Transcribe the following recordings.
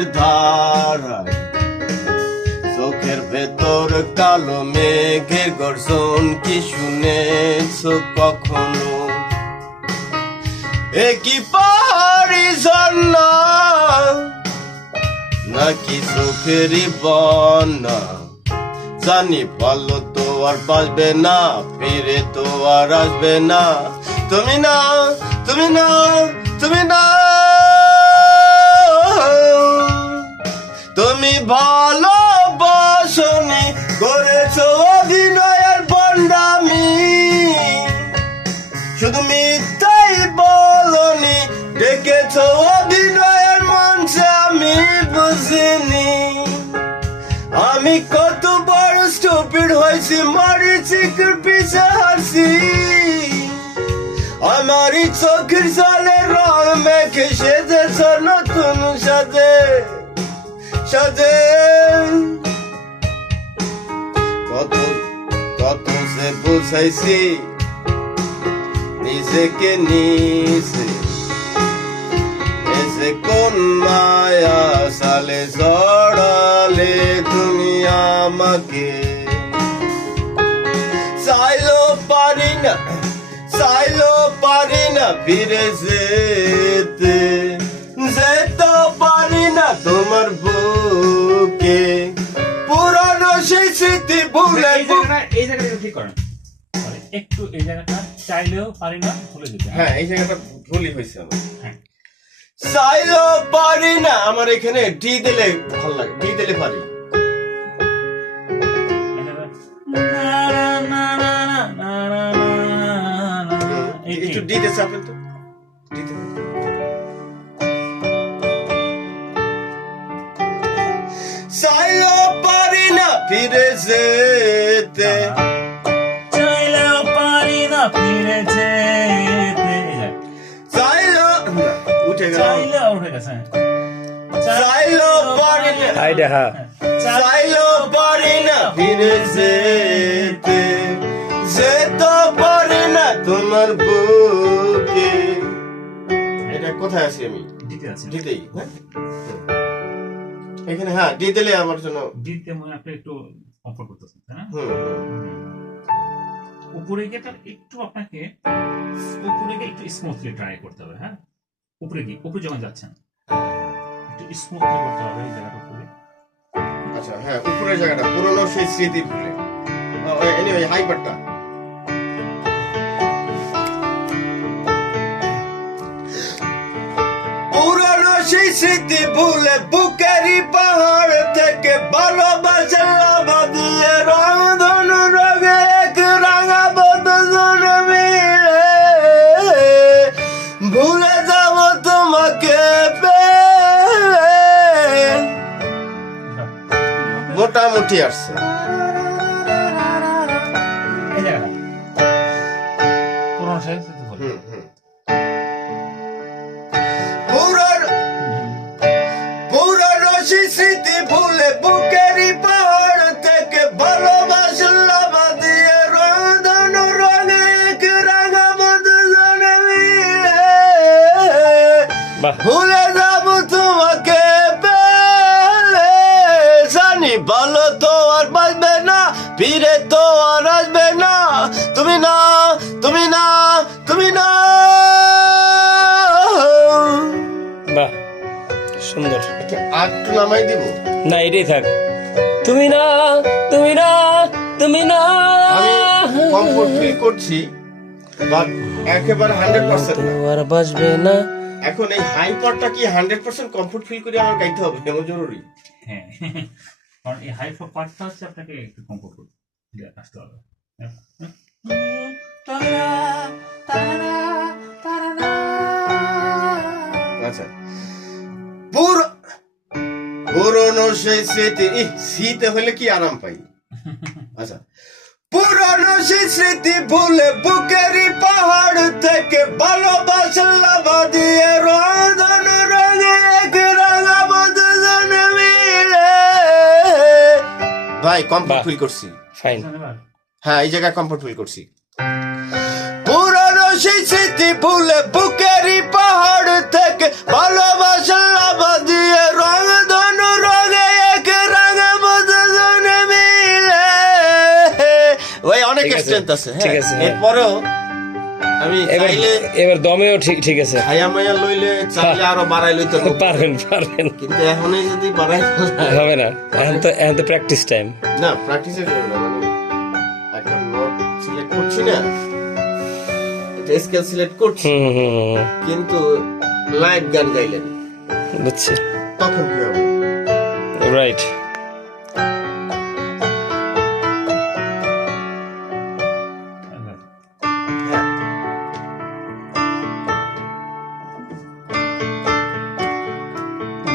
চোখের ধারায়, চোখের ভেতর কালো মেঘের গর্জন কি শুনেছ কখনো? একই পাহাড়ি ঝর্ণা, নাকি চোখেরই বন্যা? জানি ভালো তো আর বাঁচবে না, ফিরে তো আর আসবে না। তুমি না তুমি না তুমি না Acı marici kırpıcı harsi Amari çokır zale rahme keşede sanatun şade Şade কত কত সে বুঝাইছি নিজেকে নিজে এসে কোন মায়া সালে জড়ালে তুমি আমাকে পারি না চাইলো পারি না ফিরে যেতে। যেতে পারি না তোমার বুকে। পুরানো সেই স্মৃতি ভুলে এই জায়গাটা ঠিক মানে একটু এই জায়গাটা চাইলেও পারি না ভুলে যেতে হ্যাঁ এই জায়গাটা ভুলই হয়েছে আমার। হ্যাঁ। চাইলো পারি না আমার এখানে ডি দিলে ভালো লাগে ডি দিলে পারি। একটু ঠিক। ডি তে? চাপেন তো ডি তে চাইলো পারি না ফিরে যেতে। চাইলেও পারি না ফিরে যেতে। চাইলো উঠে গেল। চাইলেও উঠে গেছে। চাইলেও পারি না। চাইলো পারি না ফিরে যেতে। যেতে পারি না তোমার বুকে। এটা কোথায় আছি আমি? ডিতেই হ্যাঁ? এখানে হ্যাঁ ডি দিলে আমার জন্য দিতে মনে আপনি একটু কমফোর্ট করতেছেন তাই না। উপরে গিয়ে একটু আপনাকে উপরে গিয়ে একটু স্মুথলি ট্রাই করতে হবে হ্যাঁ? উপরে গিয়ে উপরে যখন যাচ্ছেন একটু স্মুথলি করতে হবে এই জায়গাটা উপরে। আচ্ছা হ্যাঁ উপরের জায়গাটা পুরনো সেই স্মৃতি ভুলে এনিওয়ে হাইপারটা সেই স্মৃতি ভুলে বুকেরই পাহাড় থেকে ভালোবাসা লাভা দিয়ে রং ধনু রঙে এক রাঙা বদন মিলে। ভুলে যাব তোমাকে মোটামুটি আসছে। পুরোনো ভুলে যাব তোমাকে পেলে। জানি ভালো তো আর বাঁচবে না ফিরে তো আর আসবে না। তুমি না তুমি না তুমি না। বাহ সুন্দর। আর একটু নামাই দিব। না এটাই থাক। তুমি না তুমি না তুমি না। আমি কমফোর্ট ফিল করছি বাট একেবারে হান্ড্রেড পার্সেন্ট তো আর বাঁচবে না। এখন এই হাই পার্টটা কি হান্ড্রেড পার্সেন্ট কমফোর্ট ফিল করে আমার গাইতে হবে? এমন জরুরি। হ্যাঁ। কারণ এই হাই পার্টটা হচ্ছে আপনাকে একটু কমফোর্ট করতে আসতে হবে। আচ্ছা। পুরো পুরনো সেই স্মৃতি। শীতে হলে কি আরাম পাই? আচ্ছা। পুরনো সেই স্মৃতি ভুলে বুকেরই পাহাড় থেকে ভালোবাসা ভাই কমফোর্ট ফিল করছি। ফাইন হ্যাঁ এই জায়গায় কমফোর্ট ফিল করছি। পুরনো সেই স্মৃতি ভুলে বুকেরই পাহাড় থেকে ভালোবাসার লাভা দিয়ে রং ধনু রঙে এক রঙে মিলে। ওই অনেক স্ট্রেন্থ আছে। হ্যাঁ। এরপরেও এবার দমেও ঠিক ঠিক আছে। হাইয়া মাইয়া লইলে চাইলে আরও বাড়াই লইতে পারব। পারবেন পারবেন। কিন্তু এখনই যদি বাড়াই হবে না। এখন তো এখন তো প্র্যাকটিস টাইম না প্র্যাকটিসের জন্য মানে একটা নোট সিলেক্ট করছি না। একটা স্কেল সিলেক্ট করছি। কিন্তু লাইভ গান গাইলেন। বুঝছি। তখন কি হবে? রাইট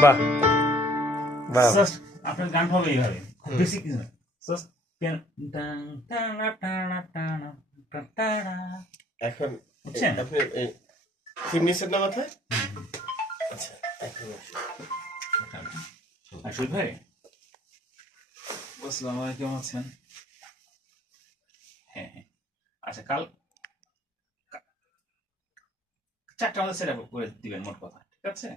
বাহ। বাহ। আপনার গান হবে এইভাবে বেসিক কিছু না। এখন বুঝছেন? আপনি ফিটনেসের না মাথায়? আচ্ছা এখন আসুন। ভাই। আসসালামু আলাইকুম আছেন? হ্যাঁ হ্যাঁ। আচ্ছা কাল চারটা আমাদের সেট করে দিবেন মোট কথা ঠিক আছে?